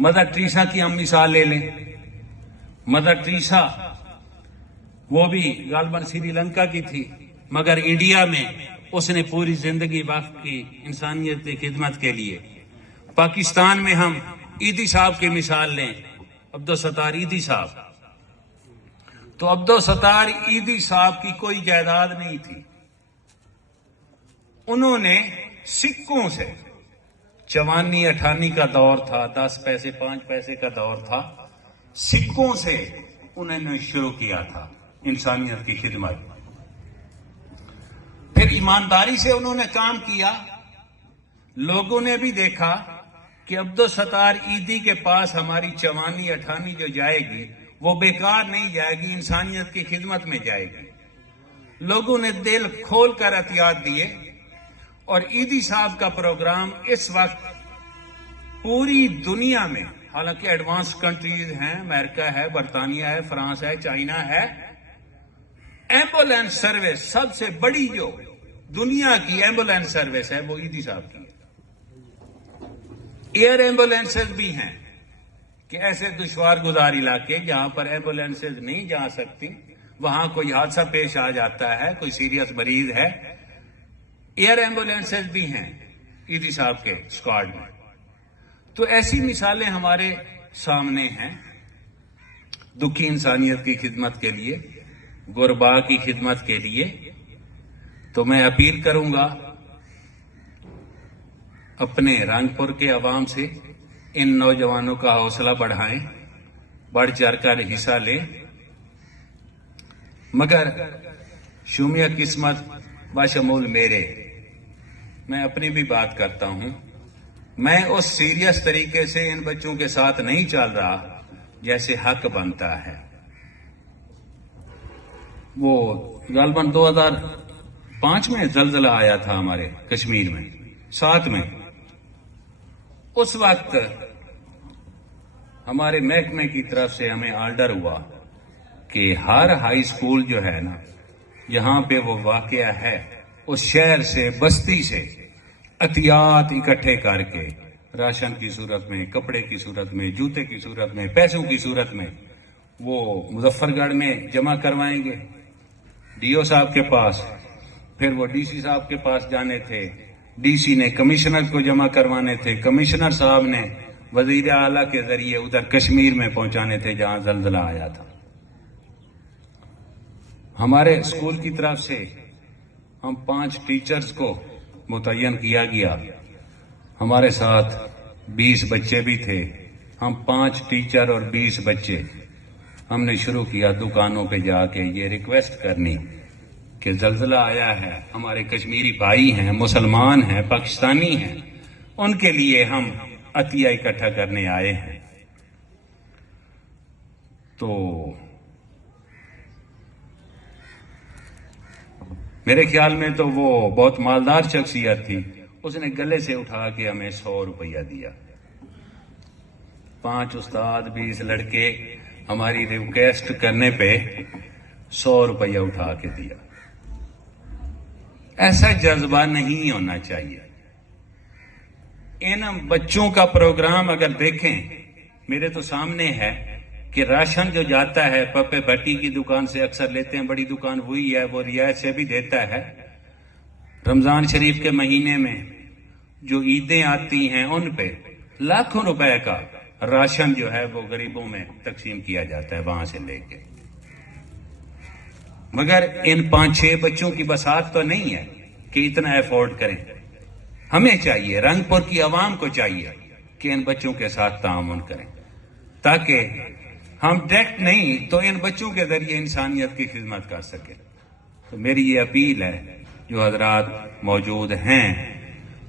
Mother Teresa کی ہم مثال لے لیں. مدر ٹریسا وہ بھی غالباً سری لنکا کی تھی، مگر انڈیا میں اس نے پوری زندگی وقف کی انسانیت کی خدمت کے لیے. پاکستان میں ہم ایدی صاحب کی مثال لیں، عبدالستار ایدی صاحب. تو عبدالستار ایدی صاحب کی کوئی جائیداد نہیں تھی. انہوں نے سکوں سے، 54-58 کا دور تھا، 10 پیسے 5 پیسے کا دور تھا، سکوں سے انہوں نے شروع کیا تھا انسانیت کی خدمت. پھر ایمانداری سے انہوں نے کام کیا. لوگوں نے بھی دیکھا کہ عبدالستار ایدی کے پاس ہماری 54-58 جو جائے گی وہ بیکار نہیں جائے گی، انسانیت کی خدمت میں جائے گی. لوگوں نے دل کھول کر عطیات دیے، اور ایدی صاحب کا پروگرام اس وقت پوری دنیا میں، حالانکہ ایڈوانس کنٹریز ہیں، امریکہ ہے، برطانیہ ہے، فرانس ہے، چائنا ہے، ایمبولینس سروس سب سے بڑی جو دنیا کی ایمبولینس سروس ہے وہ ایدی صاحب کی ہے. ایئر ایمبولینسز بھی ہیں کہ ایسے دشوار گزار علاقے جہاں پر ایمبولینسز نہیں جا سکتی، وہاں کوئی حادثہ پیش آ جاتا ہے، کوئی سیریس مریض ہے، ایئر ایمبولینسز بھی ہیں ایدی صاحب کے اسکواڈ میں. تو ایسی مثالیں ہمارے سامنے ہیں دکھی انسانیت کی خدمت کے لیے، غربا کی خدمت کے لیے. تو میں اپیل کروں گا اپنے رنگپور کے عوام سے، ان نوجوانوں کا حوصلہ بڑھائیں، بڑھ چڑھ کر حصہ لیں. مگر شومیہ قسمت بشمول میرے، میں اپنی بھی بات کرتا ہوں، میں اس سیریس طریقے سے ان بچوں کے ساتھ نہیں چل رہا جیسے حق بنتا ہے. وہ غالباً 2005 میں زلزلہ آیا تھا ہمارے کشمیر میں، 7 میں. اس وقت ہمارے محکمے کی طرف سے ہمیں آرڈر ہوا کہ ہر ہائی اسکول جو ہے نا جہاں پہ وہ واقعہ ہے، اس شہر سے، بستی سے عطیات اکٹھے کر کے راشن کی صورت میں، کپڑے کی صورت میں، جوتے کی صورت میں، پیسوں کی صورت میں وہ مظفر گڑھ میں جمع کروائیں گے ڈی او صاحب کے پاس. پھر وہ ڈی سی صاحب کے پاس جانے تھے، ڈی سی نے کمشنر کو جمع کروانے تھے، کمشنر صاحب نے وزیر اعلیٰ کے ذریعے ادھر کشمیر میں پہنچانے تھے جہاں زلزلہ آیا تھا. ہمارے اسکول کی طرف سے ہم 5 ٹیچرز کو متعین کیا گیا. ہمارے ساتھ 20 بچے بھی تھے. ہم 5 ٹیچر اور 20 بچے ہم نے شروع کیا دکانوں پہ جا کے یہ ریکویسٹ کرنی کہ زلزلہ آیا ہے، ہمارے کشمیری بھائی ہیں، مسلمان ہیں، پاکستانی ہیں، ان کے لیے ہم عطیہ اکٹھا کرنے آئے ہیں. تو میرے خیال میں تو وہ بہت مالدار شخصیت تھی. اس نے گلے سے اٹھا کے ہمیں 100 روپیہ دیا. 5 استاد 20 لڑکے ہماری ریکویسٹ کرنے پہ 100 روپیہ اٹھا کے دیا. ایسا جذبہ نہیں ہونا چاہیے. ان بچوں کا پروگرام اگر دیکھیں، میرے تو سامنے ہے کہ راشن جو جاتا ہے پپے بھٹی کی دکان سے اکثر لیتے ہیں، بڑی دکان وہی ہے، وہ رعایت سے بھی دیتا ہے. رمضان شریف کے مہینے میں جو عیدیں آتی ہیں ان پہ لاکھوں روپے کا راشن جو ہے وہ غریبوں میں تقسیم کیا جاتا ہے وہاں سے لے کے. مگر ان 5-6 بچوں کی بساط تو نہیں ہے کہ اتنا افورڈ کریں. ہمیں چاہیے، رنگپور کی عوام کو چاہیے کہ ان بچوں کے ساتھ تعاون کریں تاکہ ہم ڈائریکٹ نہیں تو ان بچوں کے ذریعے انسانیت کی خدمت کر سکیں. تو میری یہ اپیل ہے، جو حضرات موجود ہیں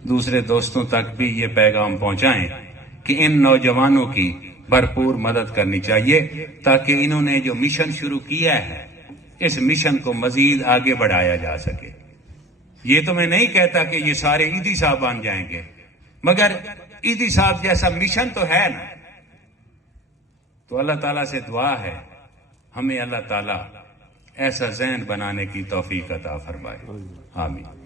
دوسرے دوستوں تک بھی یہ پیغام پہنچائیں کہ ان نوجوانوں کی بھرپور مدد کرنی چاہیے تاکہ انہوں نے جو مشن شروع کیا ہے اس مشن کو مزید آگے بڑھایا جا سکے. یہ تو میں نہیں کہتا کہ یہ سارے ایدی صاحب بن جائیں گے، مگر ایدی صاحب جیسا مشن تو ہے نا. تو اللہ تعالیٰ سے دعا ہے ہمیں اللہ تعالیٰ ایسا ذہن بنانے کی توفیق عطا فرمائے. آمین.